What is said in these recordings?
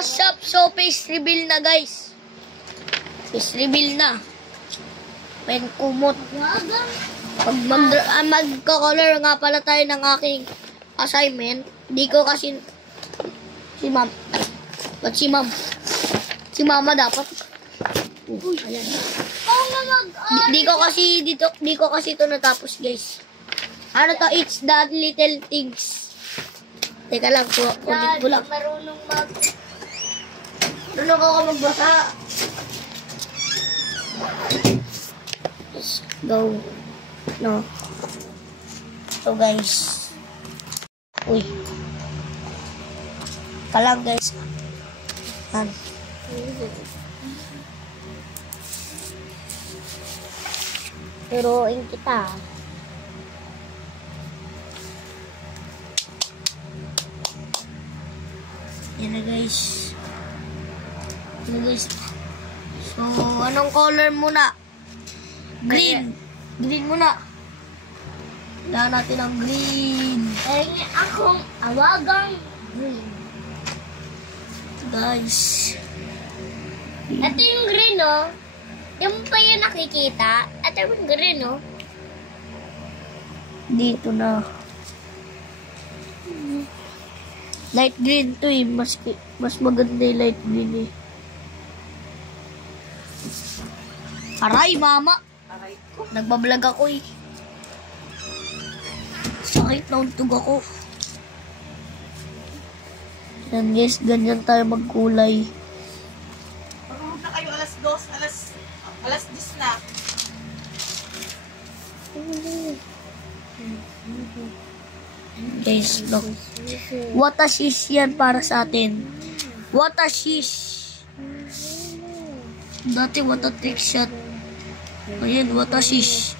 what's up? So, face reveal na, guys. Face reveal na. Pen kumot. Pag magka-color nga pala tayo ng aking assignment, di ko kasi si ma'am. Ba't si ma'am? Si mama dapat. Ayan. Di ko kasi ito natapos, guys. Ano to? It's the little things. Teka lang, ulit ko lang. Marunong ako magbasa. Let's go. No. So, guys. Uy. Kalang, guys. Yan. Turuin kita. Yan na, guys. Yan na, guys. So, anong color muna? Green. Green muna. Lahan natin ang green. Ay, akong awagang green. Guys. Ito yung green, oh. Yung pa yung nakikita. Ito yung green, oh. Dito na. Light green to eh. Mas maganda yung light green eh. Aray, mama! Aray ko. Nagbablog ako eh. Sakit na untog ako. Yan guys, ganyan tayo magkulay. Pagkaroon na kayo alas 2, alas 10 na. Guys, look. What a shish yan para sa atin. What a shish. Dati what a trick shot. Ayan, what a shish.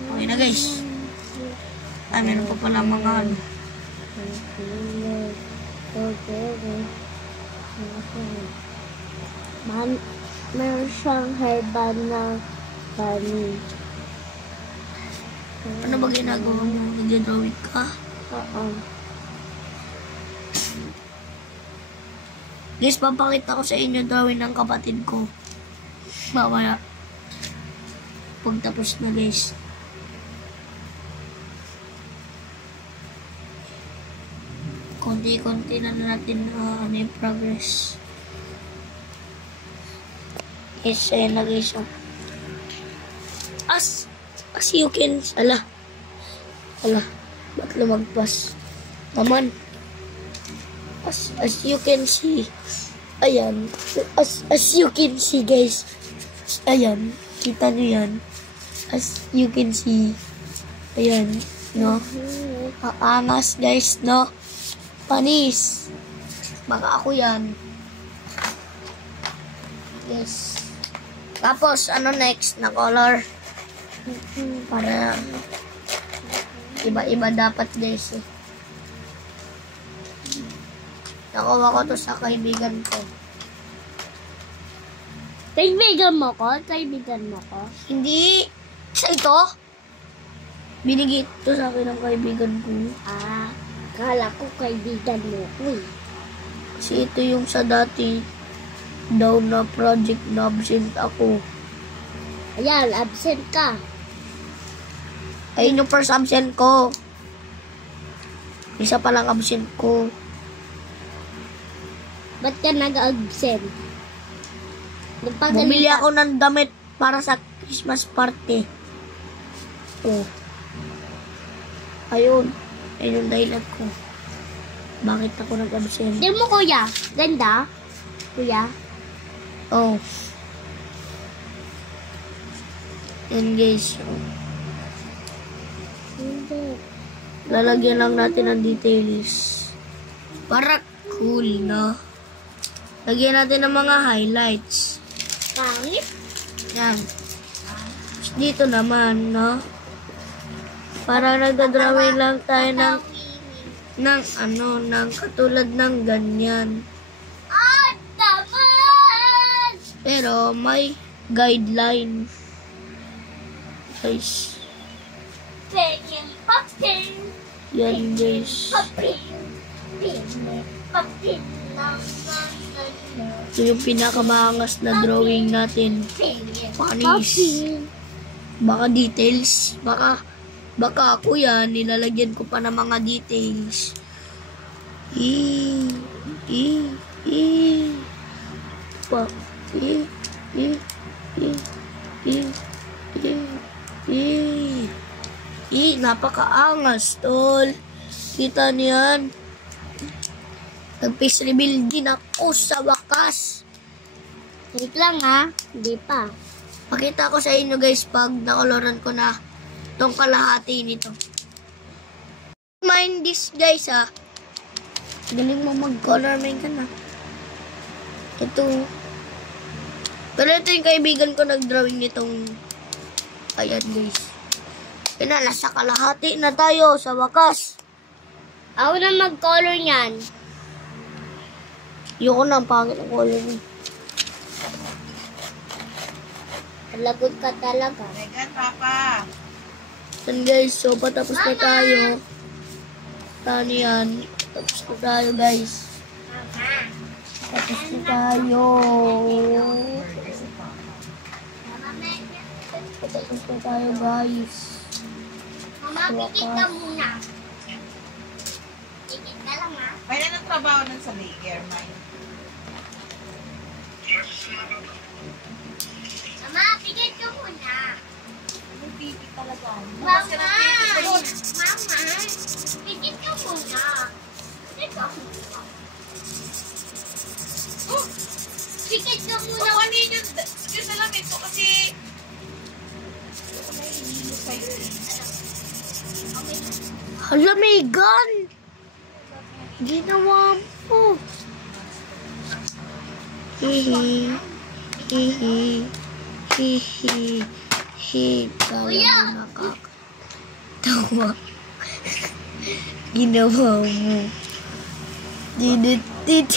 Okay na guys. Ay, meron pa pala mga ano. Meron siyang hairband na bunny. Ano ba ginagawa mo? Nag-drawing ka? Oo. Guys, papakita ko sa inyo drawing ng kapatid ko. Mamaya. Pagtapos na guys. Konti-konti na natin ano yung progress. Guys, ayun na guys. As you can, ala, ba't lumagpas? Naman, as you can see, ayan, as you can see guys, ayan, kita nyo yan, as you can see, ayan, no, aangas guys, no, panis, baka ako yan, yes, tapos, ano next na color? Para iba-iba dapat guys eh. Nakuha ko to sa kaibigan ko. Kaibigan mo ko? Kaibigan mo ko? Hindi. Sa ito? Binigay ito sa akin ng kaibigan ko. Ah, kala ko kaibigan mo ko eh. Kasi ito yung sa dati daw na project na absent ako. Ayan, absent ka. Ayun yung first absent ko. Isa pa lang absent ko. Ba't ka nag-absent? Bumili ako ng damit para sa Christmas party. Oh. Ayun. Ayun yung dahilan ko. Bakit ako nag-absent? Di mo kuya? Ganda? Kuya? Oh. And guys. Lalagyan lang natin ng details. Para cool, no? Lagyan natin ng mga highlights. Pangit? Yan. Dito naman, no? Para nagdadrawing lang tayo ng katulad ng ganyan. Ah, naman! Pero may guideline. Guys. Pengin papel. Yan, guys. Papel. Ito yung pinakamaangas na drawing natin. Panis. Baka details. Baka ako yan. Nilalagyan ko pa ng mga details. Napakaangas, tol. Kita niyan. Nag-face reveal din ako sa wakas. Wait lang ha. Hindi pa. Pakita ko sa inyo guys pag nakoloran ko na itong kalahati nito. Mind this guys ha. Galing mo mag-color mind ka na. Ito. Pero ito yung kaibigan ko nag-drawing nitong. Ayan guys. Yun na, nasa kalahati na tayo sa wakas. Ako na mag-color niyan. Yoko na ang pangit ang color niya. Lagot ka talaga. Megan, Papa. Yan guys, so patapos na tayo. Tano yan. Tapos na tayo guys. Tapos na tayo. Tapos na tayo guys. Mama, pikit ka muna. Pikit ka lang ha. May na ng trabaho nun sa daycare, May. Mama, pikit ka muna. Yung pipi talaga. Mama, pikit ka muna. Pikit ka muna. Oh, pikit ka muna. Ano yun yung salamin ko kasi... Hala, Megan! Ginawa mo. Hihi. Hihi. Hihi. Hihi. Kaya nakakatawa. Ginawa mo. Didit.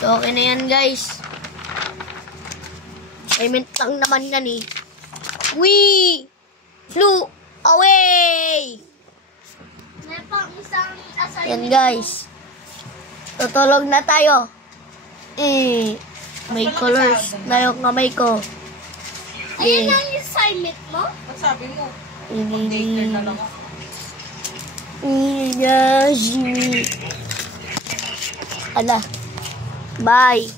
So, okay na yan, guys. Assignment lang naman yan eh. We flew away! May pang isang assignment. Yan guys. Tutulog na tayo. May colors na yung kamay ko. Ayun ang assignment mo? Ba't sabi mo? Ini. Daycare na lang ako. Ala. Bye.